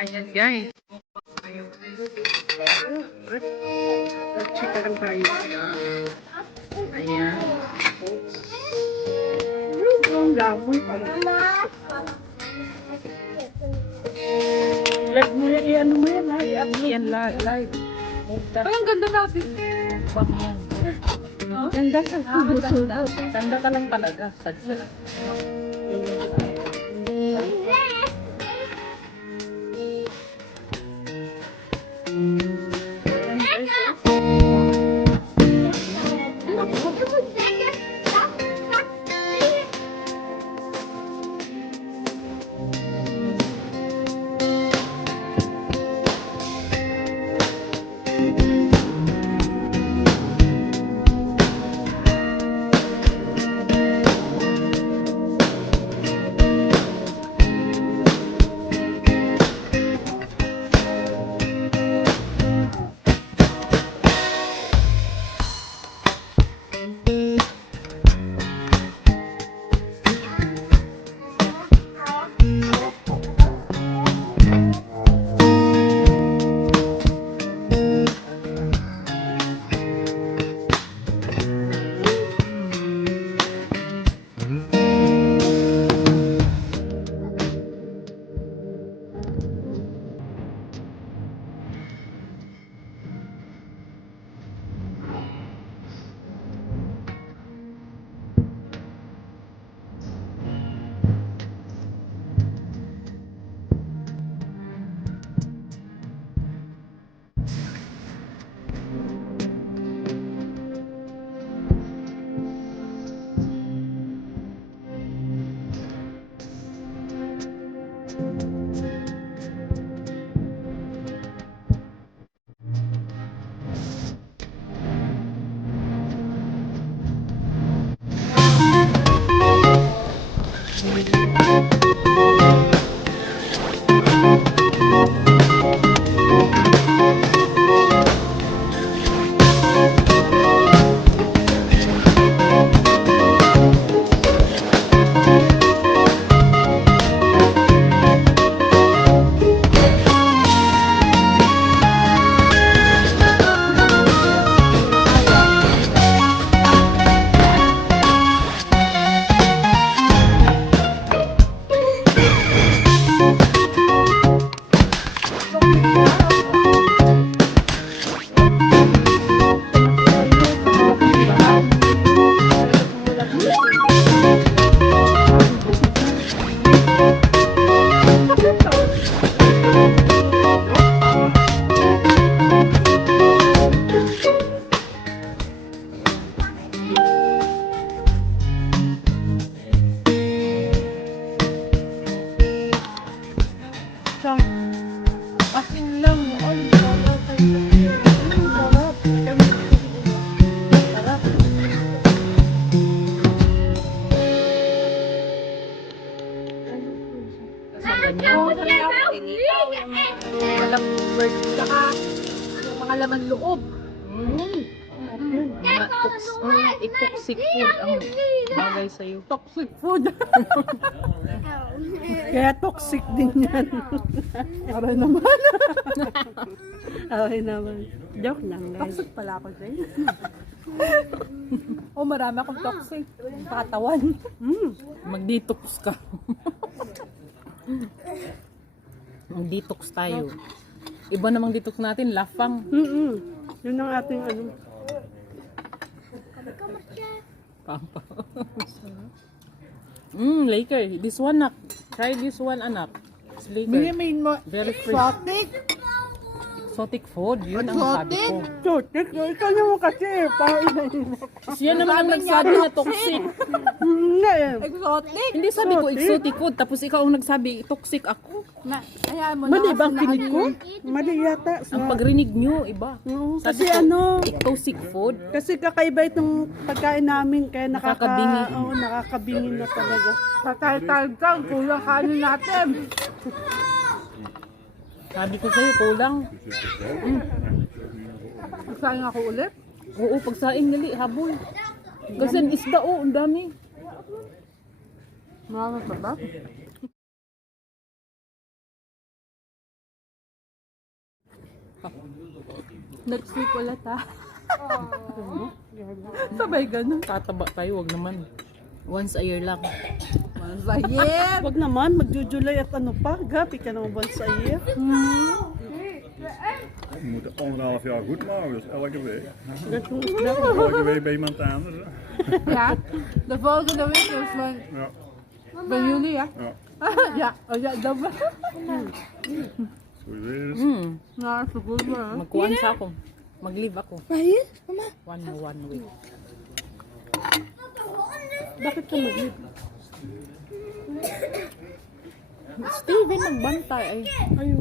Ayan guys. Chika lang tayo. Ayan. Ang gamoy pala. Live mo yan, i-ano mo yan ha? I-up mo yan live. Ay, ang ganda natin. Bang yan. Ganda ka. Ganda ka lang talaga. Sadya. Asin lang. Ay, sarap. Sarap. Sarap. Walang bird. Saka yung mga laman loob. Mga toxic food ang bagay sa'yo. Toxic food. Kaya toxic din yan. Aray naman. Okay naman. Joke lang, guys. Toxic pala ako, Jay. Oh, marami akong toxic. Pakatawan. Mag-detox ka. Mag-detox tayo. Iba namang detox natin, lafang. Yun ang ating ano. Pampa. Laker. This one, nak. Try this one, anak. It's Laker. Very fresh. Exotic food. Yun ang sabi ko. Chotek, ikaw naman kasi. Siya naman ang nagsabi na toxic. Hindi eh. Hindi sabi ko exotic food. Tapos ikaw ang nagsabi toxic ako. Mali ba ang kinig ko? Mali yata. Ang pagrinig nyo, iba. Oo, Sabi kasi ko, ano, toxic food. kasi kakaiba itong pagkain namin. Kaya Nakakabingi. Oo, nakakabingi na talaga. Tatay-tay ka, kulang kanin natin. Sabi ko sa'yo, kulang. Magsaing ako ulit. Oo, pagsaing nali, habol. Kasi ang isda, ang dami. Marami pa ba? Next week ulit ha. Sabay ganun. Tataba tayo, wag naman. Once a year lang. Masayip. Wag naman, magjujulay at ano pa. Gabi ka naman ba sa iyo? We moeten 1,5 jaar goed maken, dus elke week. Gatong isda. Elke week bij iemand anders. Hè. Yeah. The following week is when Julie, ja. Ja, Ja, oh ja, dat was. zo je weer is. Nou, zo goed hoor. Magkuhan sa ako. Mag-leave ako. Mahir? Mama, One week. bakit ka mag-leave? Steven, nagbantay. Ay, Ayun.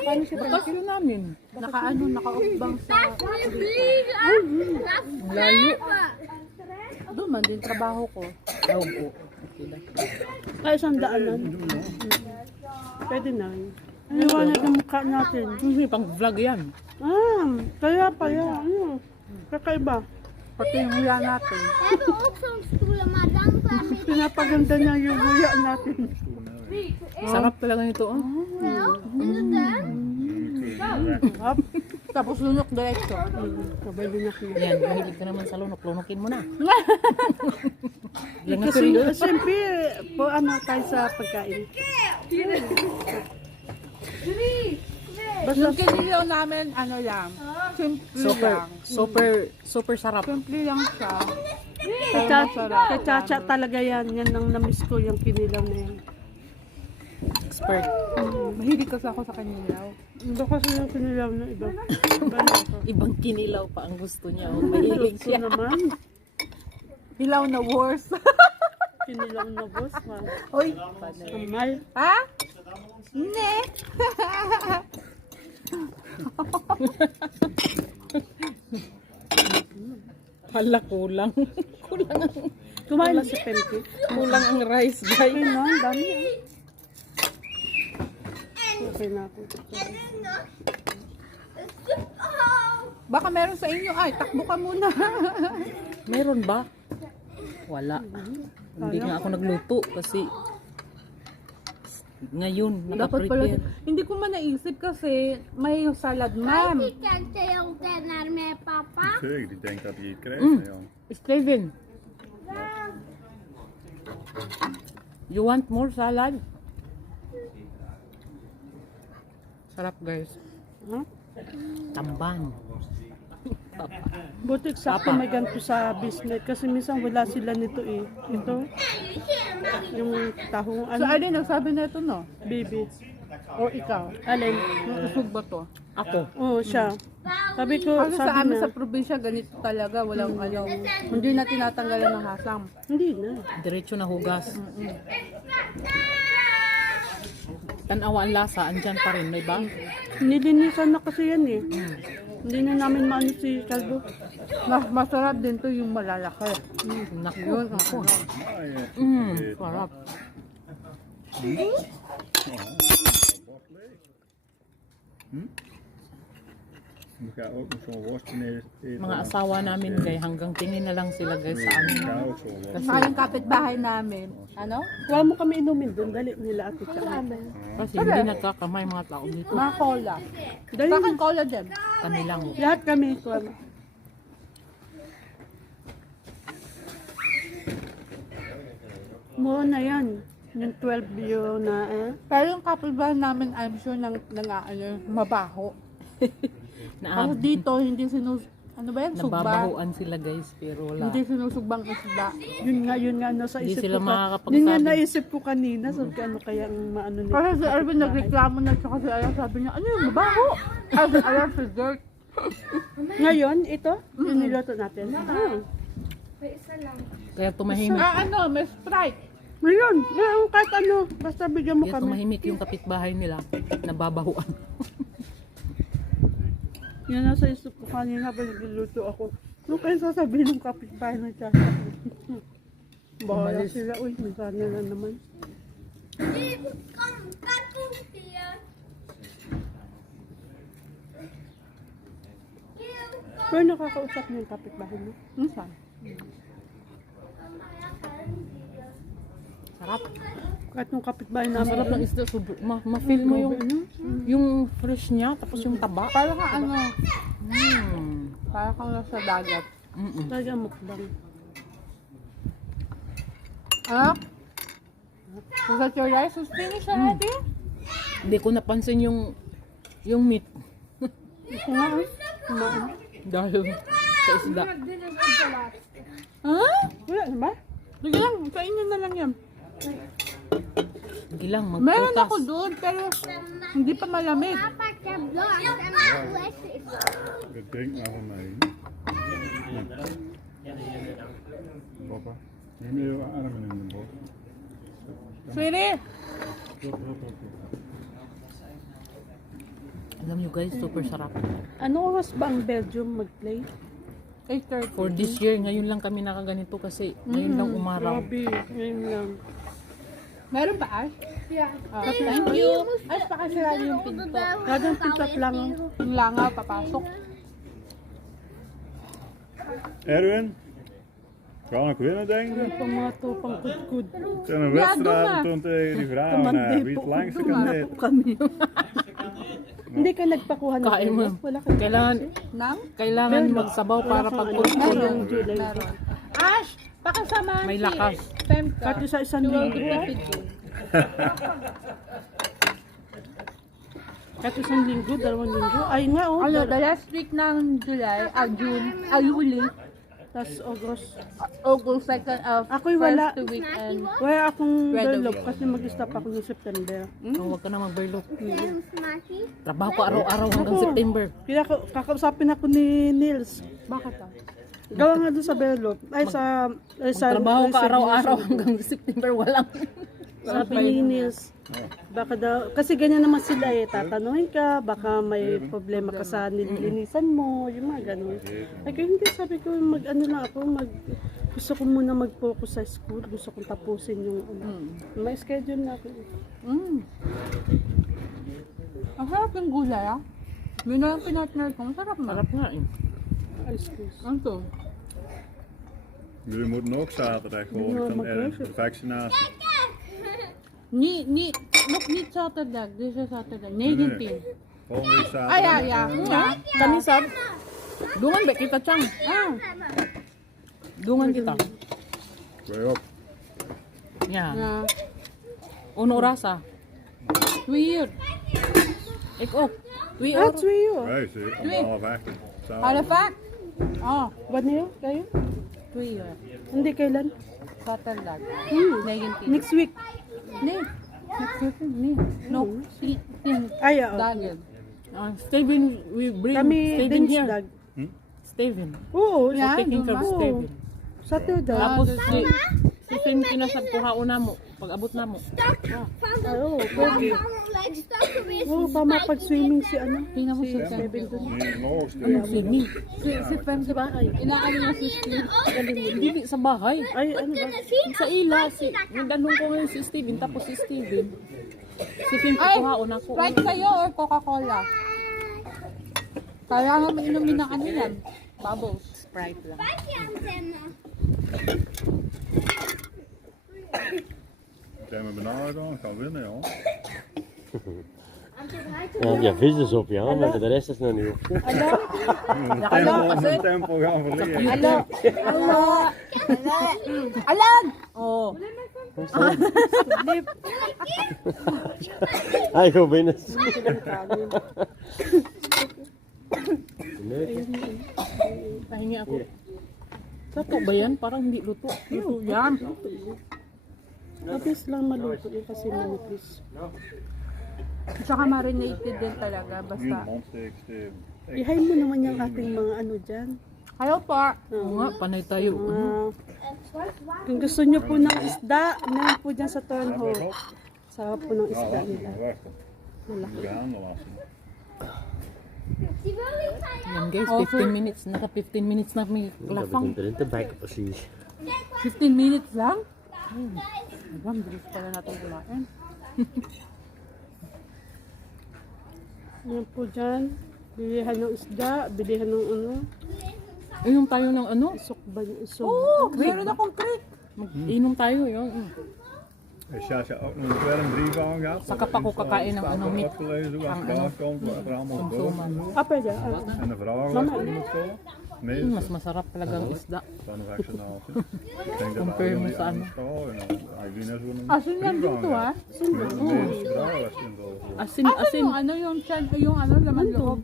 Paano siya bakasyon namin. Naka-upbang sa Layo. doon man din trabaho ko. Oh, po. Okay lang. Ay, isang daanan. Pwede na. Iwanag ang mukha natin. Hindi, pang vlog yan. Kaya pala. Ano? Kakaiba. Pati yung huya natin. We hebben ook zo'n stoelen, maar dan kan ik Pinapaganda niya yung luya natin. Sarap talaga nito. Oh. wel. Inderdaad. Up. Tapos lunok diretso. Sabay din ako. Yan, mahilig ka naman sa lunok. Lunokin mo na. Lang na Kasi, pero. siyempre, po ano tayo sa pagkain. Yung kinilaw namin, ano lang, simple lang. Super sarap. Simple lang siya. Kay Chacha talaga yan. Yan ang namiss ko, yung kinilaw na yan. Expert. Mahilig kasi ako sa kinilaw. Iba kasi yung kinilaw na iba. Iba na ako. Ibang kinilaw pa ang gusto niya. Oh, mahilig Gusto siya. naman. Hilaw na worse. Kinilaw na boss. Oy, Amal. ha? Ne. Hala, kulang. Kumain na si Pemke. Kulang ang rice, Okay guys. na, ang dami. Okay na ako. Baka meron sa inyo. Ay, takbo ka muna. Meron ba? Wala. Hindi nga ako nagluto kasi ngayon Dapat pala. naka-prepare. Hindi ko man naisip kasi may salad, ma'am. Die kijkt heel tijd naar mijn papa. Zeker, die denkt dat hij het krijgt. hè, Jan. Steven, you want more salad? Sarap, guys. Huh? Tamban. Buti sakto may ganito sa business kasi minsan wala sila nito eh. Ito, yung tahong So, ano, Arden, nagsabi na ito, no? baby. O ikaw? Alin? Kusog ba to? Ako. Oo, siya. Sabi ko, Kasi sa sabi amin na, sa probinsya, ganito talaga. Walang ano. Hindi na tinatanggalan ng hasang. hindi na. Diretso na hugas. Tanawa ang lasa, andyan pa rin, may ba? Nilinisan na kasi yan eh. Hindi na namin maano si Calvo. Masarap din to yung malalaki. Naku, Yun, naku. Ah, ja. Sarap. Bord leeg. We gaan ook nog zo'n worstje eten. Mga asawa namin, guys, hanggang tingin na lang sila, guys, sa amin. Ik ga ook zo'n worst. Saka yung kapitbahay namin. Ano? Kuha mo kami inumin doon, dali nila ate siya. Kasi hindi nagkakamay mga tao dito. Mga cola. Dali, Sa akin cola din. Kami lang. lahat kami. Kuha mo. Mo na yan. Yung 12 yun na eh. Pero yung kapitbahay namin, I'm sure mabaho. Tapos dito, hindi ano ba yan? Sugba. Nababahuan sila, guys, pero wala. Hindi sinusugbang isda. Yun nga, nasa Hindi isip sila ko. makakapagsabi. Yun nga naisip ko kanina. Sabi ko, ano kaya ang maano nito. Kasi si Arvin nagreklamo na siya kasi alam sabi niya, ano yung mabaho? Sabi alam si dirt. Ngayon, ito, yung niloto natin. Kaya tumahimik. Ano, may Sprite. Ngayon, kahit ano, basta bigyan mo Kaya kami. tumahimik yung kapitbahay nila. Nababahuan. Yan nasa isip ko kanina pa nagluluto ako. Ano kaya sasabihin ng kapitbahay ng Chacha? Bahala Umalis. sila. Uy, minsan na naman. Kan komt hier. Pero nakakausap niyo yung kapitbahay mo. Saan? Sarap. Kahit nung kapitbahay Ang namin. sarap ng isda. Ma-feel mo yung fresh niya, tapos yung taba. Parang ka ano, Para kang nasa dagat. Talaga mukbang. Ah? Was that your rice was finished already? Hindi ko napansin yung meat. Kumain. Kumain. Dahil sa isda. Ha? Wala na ba? Sige lang, kainin na lang yan. Hindi lang, Meron magputas. ako doon, pero hindi pa malamig. Papa, ik heb blauw. Ik drink maar van mij. Papa, neem je armen in de bocht. Sweetie! Alam nyo guys, super sarap. Ano oras ba ang Belgium mag-play? 8:30. For this year, ngayon lang kami nakaganito kasi ngayon lang umaraw. Grabe. Ngayon lang. Meron ba, Ash? Ja. Thank you. Ash, pakasirali yung pinto. Kadang pintot lang. Yung langaw, papasok. Erwin, kan ik winnen denk je? Pang mga to, pang kudkud. Het zijn een wedstrijd toen tegen die vrouwen wie het langste kan Tumanday eten. po kami. Hindi ka nagpakuha ng Kain mo. Belgium? Wala ka. Kailangan, kailangan magsabaw para pagpulpul. Yung July. Meron. Ash, pakasamahan May lakas. Femka. Kahit sa isang linggo. Kahit isang linggo, 2 linggo. Ay nga oh. Ano, the last week ng July, June, Yuli, Tapos August. August, second, Ako'y wala. first weekend. Wala akong Red berlog Oak. kasi mag-stop ako ng September. Oh, huwag ka na mag-berlok. Smaky. Trabaho ko araw-araw hanggang Ako. September. Kaya kakausapin ako ni Nils. Bakit ah? Gawa nga doon sa berlog. Ay sa Trabaho ka sa- araw-araw hanggang September, walang. Sabi ni Nils, baka daw, kasi ganyan naman sila eh, tatanungin ka, baka may problema ka sa nililinisan mo, yung mga ganun. Ay kaya hindi, sabi ko, mag-ano lang ako, gusto ko muna mag-focus sa school, gusto kong tapusin yung, may schedule na ako. Ang sarap ng gulay ah. Yun na yung pinatner ko. Ang sarap na. Sarap nga eh. Ay, excuse. Ano to? Jullie moeten ook zaterdag hoor ik dan ergens voor vaccinatie. Look, niet zaterdag. This is Saturday. 19. Volgende week Ay, zaterdag. ja. Kami sab. Dungan ba kita, Chang? Ah, Dungan kita. Gooi op. Yeah. ja. Uno rasa. Weird. Ik ook. Wie Ah, ook. 2 uur. Nee, ze om 7:30. Half fact? Oh, Wanneer? Kayo? 2 year. Hindi, kailan? Saturday. 19. Next week. Nee. Nee. No. Ay, oo. Dagel. Steven, we bring Kami Steven here. dinsdag. Steven. Oo, Yeah. Taking care of Oo. Steven. Saturday. Tapos si Finn kinasab ko hauna mo. Pag abot na mo. Oo, pwede. Oo, pa mapag-swimming si ano. Tingnan mo Si si Steven dun. Nee, morgen Ano stuur. swimming? Si Fem sa bahay. Inaano niya si Steve. Hindi sa bahay. Ay, ano ba? Sa ila. Nagdanong ko ngayon si Steven. Tapos si Steven. Si Finn Ay, kuhaon ako. Sprite kayo or Coca-Cola? Kailangan mainumin ng ano yan. Bubbles. Sprite lang. Zijn we benaderd dan? Gaan winnen joh. Ja, die vis is op, ja, maar de rest is nog niet op. Een tempo gaan verliezen. Hello. Alan! Oh. Hij gaat binnen. Nee, Pahingi ako. Luto ba yan? Parang hindi luto. Luto yan. Mabilis lang maluto yun kasi manipis. Tsaka marinated din talaga. Nu Basta. een mondsteek Steven. Ihay mo naman yung ating mga ano dyan. Kayo po. Oo nga, panay tayo. Kung gusto nyo po ng isda, meron po dyan sa Turnhole. Weg op. Sarap po ng Ja, isda wacht nila. even. Wacht. Moet je handen wassen. Yan guys, 15 minutes. Naka 15 minutes na may dat lafang. begint erin te bijten, precies. 15 minutes lang? Ang bilis pala natin kumain. Yan po dyan. Bilihan ng isda, bilihan ng ano. Inom tayo ng ano? Isokban, isok. Oo, meron akong creek. Mag-inom tayo. Yun. Is Sascha ook nog een kleine brief aan gehad? Saka pa ko kakain ng ano, meat. Opgelezen hoe het Ang daar komt, wat er allemaal Sumsuman. door. Ah, pwede. Ah. En de vragen was er moet komen. Nee, Mas masarap talaga ang isda. van de vaccinatie. Ik denk dat Compare alle mo die sa ano. anders gehouden hebben. Hij wie net zo'n Asin yan dito ah. Nederlandse vrouw was in de Asin, asin. Yung ano yung chan, yung ano laman loob.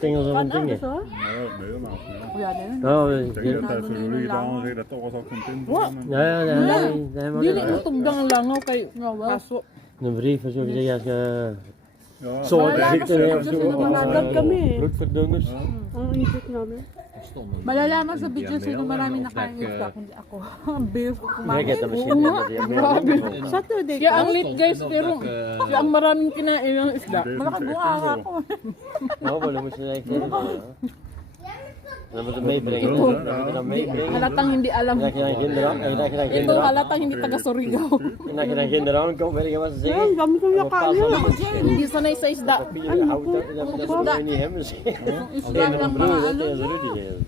Tingels of een dingen. So? Nee, helemaal niet. Kuya na yun. Oh, Ik denk dat dat voor jullie dan dat toch als ook een tint. ja, ja, ja. Nee, dat Dili hebben we. utugdang ang langaw kay kaso. Een brief of zo gezegd als je Ja, soortziekte hebt of zo. Nagdag kami eh. Bloedverdunners. Ang inject namin. Malalaman sa video sino marami nakain isda, kundi ako. Ang bilis ko Ik kumain. heb dat misschien niet. Dat je meer Saturday Siya ka? ang late guys pero siya ang maraming kinain ng isda. Malaki bunga ako. Nou, maar dan moet je echt even. Dan moet je meebrengen. Dan moet je dan meebrengen. Halatang hindi alam. En dat je dan kinderen, en dat je dan Ito kinderen, halatang hindi taga Surigao. en dat je dan kinderen aankomt, weet je wat ze Yan, zeggen? dami kong nakain yan. Hindi sanay sa isda. Papieren hout, dat wil je niet hebben. Isda Alleen lang een mga broer, dat ano. is Rudy gegeven.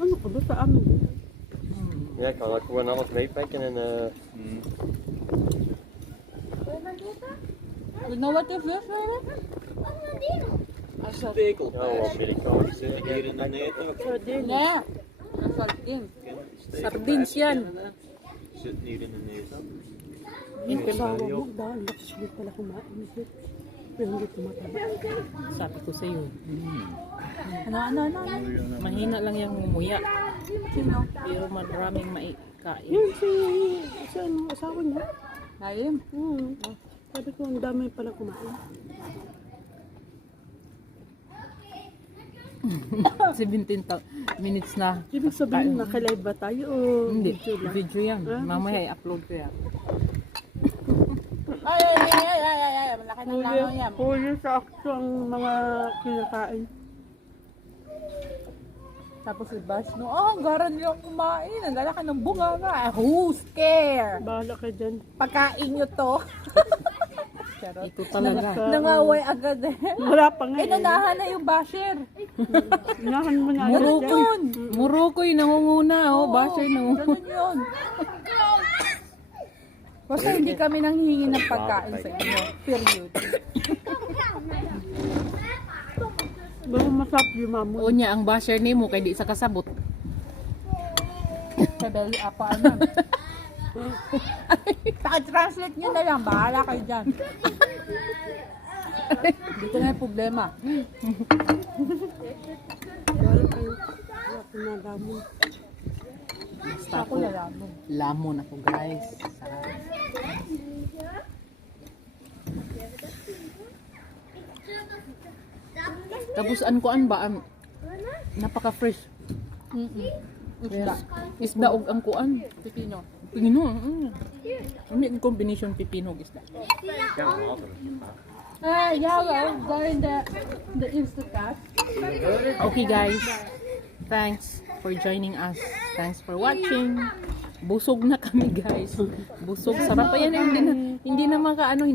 Ano ka ba sa amin? Ja, ik kan ook gewoon alles meepakken en You know what is this? ja, wat Amerikaans. Hier in de Ne. Ang sardin. Sardines yan. Zit hier in de Nederland. Yung kasawa mo, dahil lakas mo pala kumain. Pero hindi tumatama. Sabi ko sa iyo, Ano. mahina lang yung umuya. Pero maraming maikain. Yun si ano, asawa niya. Ayun. Sabi ko, ang dami pala kumain. 17 minutes na. Ibig sabihin, naka-live ba tayo o Hindi, video lang? video yan. Mamaya i-upload ko yan. Ay. Malaki ng langaw yan. Huli sa akto ang mga kinakain. Tapos si Bash, no, ang garan niyo kumain. Ang lalaki ng bunga nga. Who's care? Bahala ka dyan. Pagkain niyo to. Ito talaga. Nangaway agad eh. Wala pa nga eh. Inunahan na yung basher. Inahan mo na agad dyan. Yun. Murukoy nangunguna, oh. Basher nangunguna. Ganun yun. Basta hindi kami nanghihingi ng pagkain sa inyo. Period. Baka masarap yung mamo. O niya, ang basher ni mo, kay di sa kasabot. Sabay apa na. Translate nyo na lang. Bahala kayo dyan. Dito na yung problema. Bahala kayo. Wala pinadamo. Basta Ako ako, na lang. lamon ako guys. Tapos an kuan ba ang napaka-fresh. Isda. Isda og ang kuan. Pipino. Pipino. Ano yung combination pipino ug isda? Yeah, well, going the Instacart. Okay guys. Thanks for joining us. Thanks for watching. Busog na kami guys. Busog. Sarap pa yan. Hindi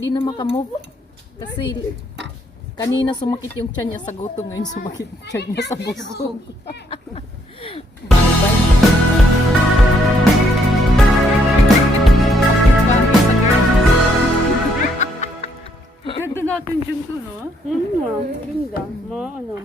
na maka-move. Kasi kanina sumakit yung tiyan niya sa gutom. Ngayon sumakit yung tiyan niya sa busog. Ganda natin dyan to, no? Ganda. Mga ano,